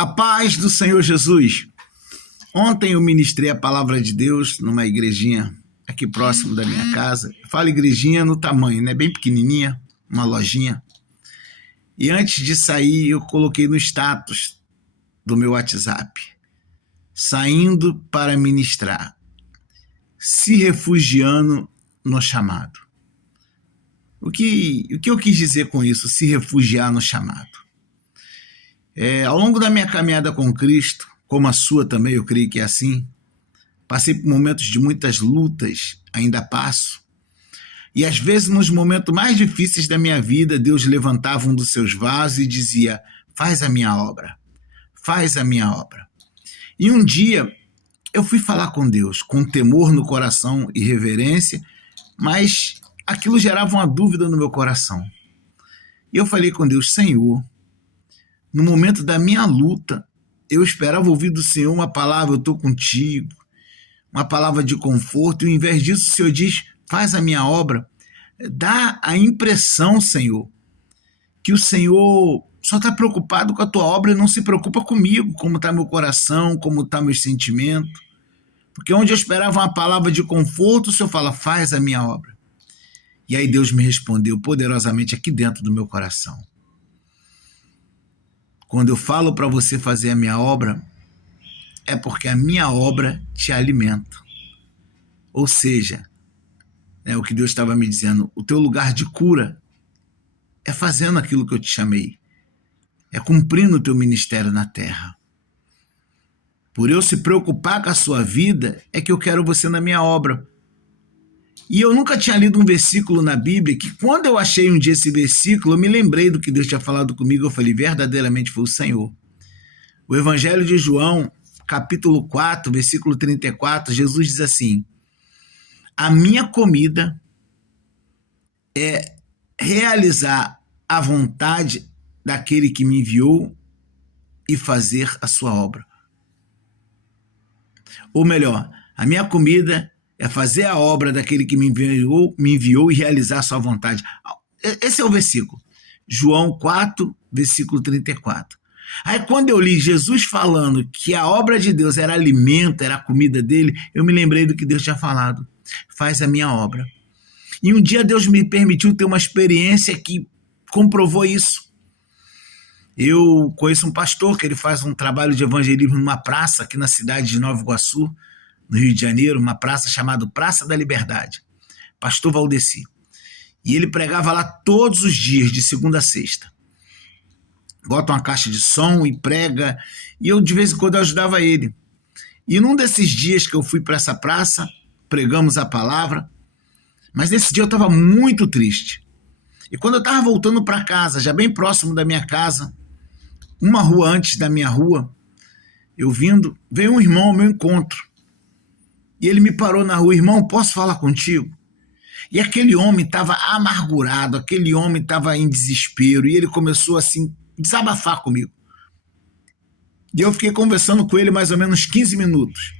A paz do Senhor Jesus. Ontem eu ministrei a palavra de Deus numa igrejinha aqui próximo da minha casa. Eu falo igrejinha no tamanho, né? Bem pequenininha, uma lojinha. E antes de sair, eu coloquei no status do meu WhatsApp: saindo para ministrar, se refugiando no chamado. O que eu quis dizer com isso, se refugiar no chamado? Ao longo da minha caminhada com Cristo, como a sua também, eu creio que é assim, passei por momentos de muitas lutas, ainda passo, e às vezes nos momentos mais difíceis da minha vida, Deus levantava um dos seus vasos e dizia: faz a minha obra, faz a minha obra. E um dia eu fui falar com Deus, com temor no coração e reverência, mas aquilo gerava uma dúvida no meu coração. E eu falei com Deus: Senhor, no momento da minha luta, eu esperava ouvir do Senhor uma palavra: eu estou contigo, uma palavra de conforto, e ao invés disso o Senhor diz: faz a minha obra. Dá a impressão, Senhor, que o Senhor só está preocupado com a tua obra e não se preocupa comigo, como está meu coração, como está meu sentimento. Porque onde eu esperava uma palavra de conforto, o Senhor fala: faz a minha obra. E aí Deus me respondeu poderosamente aqui dentro do meu coração: quando eu falo para você fazer a minha obra, é porque a minha obra te alimenta. Ou seja, o que Deus estava me dizendo: o teu lugar de cura é fazendo aquilo que eu te chamei, é cumprindo o teu ministério na terra. Por eu se preocupar com a sua vida, é que eu quero você na minha obra. E eu nunca tinha lido um versículo na Bíblia que, quando eu achei um dia esse versículo, eu me lembrei do que Deus tinha falado comigo. Eu falei: verdadeiramente foi o Senhor. O Evangelho de João, capítulo 4, versículo 34, Jesus diz assim: a minha comida é realizar a vontade daquele que me enviou e fazer a sua obra. Ou melhor, a minha comida é fazer a obra daquele que me enviou e realizar a sua vontade. Esse é o versículo. João 4, versículo 34. Aí quando eu li Jesus falando que a obra de Deus era alimento, era a comida dele, eu me lembrei do que Deus tinha falado: faz a minha obra. E um dia Deus me permitiu ter uma experiência que comprovou isso. Eu conheço um pastor que ele faz um trabalho de evangelismo numa praça aqui na cidade de Nova Iguaçu, no Rio de Janeiro, uma praça chamada Praça da Liberdade, pastor Valdeci. E ele pregava lá todos os dias, de segunda a sexta. Bota uma caixa de som e prega, e eu de vez em quando ajudava ele. E num desses dias que eu fui para essa praça, pregamos a palavra, mas nesse dia eu estava muito triste. E quando eu estava voltando para casa, já bem próximo da minha casa, uma rua antes da minha rua, veio um irmão ao meu encontro. E ele me parou na rua: irmão, posso falar contigo? E aquele homem estava amargurado, aquele homem estava em desespero, e ele começou assim, desabafar comigo. E eu fiquei conversando com ele mais ou menos 15 minutos.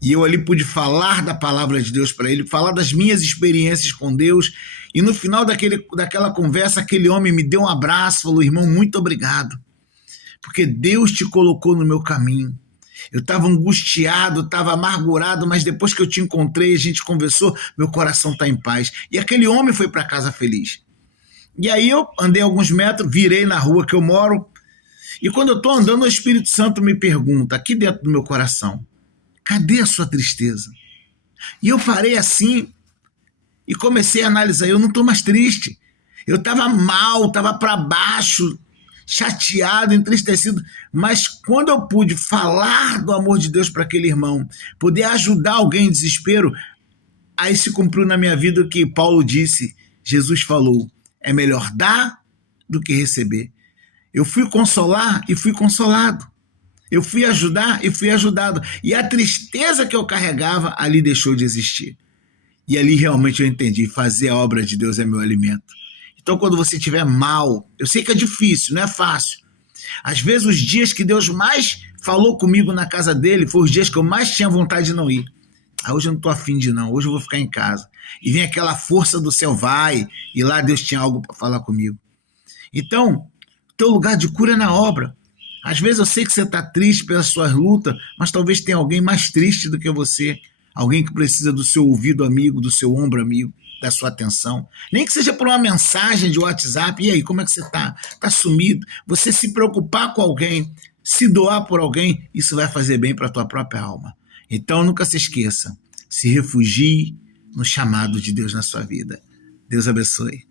E eu ali pude falar da palavra de Deus para ele, falar das minhas experiências com Deus. E no final daquela conversa, aquele homem me deu um abraço, falou: irmão, muito obrigado, porque Deus te colocou no meu caminho. Eu estava angustiado, estava amargurado, mas depois que eu te encontrei, a gente conversou, meu coração está em paz. E aquele homem foi para casa feliz. E aí eu andei alguns metros, virei na rua que eu moro, e quando eu estou andando, o Espírito Santo me pergunta, aqui dentro do meu coração: cadê a sua tristeza? E eu parei assim e comecei a analisar: eu não estou mais triste. Eu estava mal, estava para baixo, chateado, entristecido, mas quando eu pude falar do amor de Deus para aquele irmão, poder ajudar alguém em desespero, aí se cumpriu na minha vida o que Paulo disse, Jesus falou: é melhor dar do que receber. Eu fui consolar e fui consolado. Eu fui ajudar e fui ajudado. E a tristeza que eu carregava ali deixou de existir. E ali realmente eu entendi: fazer a obra de Deus é meu alimento. Então, quando você estiver mal, eu sei que é difícil, não é fácil. Às vezes, os dias que Deus mais falou comigo na casa dele foram os dias que eu mais tinha vontade de não ir. Hoje eu não estou afim de ir, não. Hoje eu vou ficar em casa. E vem aquela força do céu: vai. E lá Deus tinha algo para falar comigo. Então, teu lugar de cura é na obra. Às vezes eu sei que você está triste pelas suas lutas, mas talvez tenha alguém mais triste do que você, alguém que precisa do seu ouvido amigo, do seu ombro amigo, da sua atenção. Nem que seja por uma mensagem de WhatsApp. E aí, como é que você está? Está sumido? Você se preocupar com alguém, se doar por alguém, isso vai fazer bem para a tua própria alma. Então nunca se esqueça, se refugie no chamado de Deus na sua vida. Deus abençoe.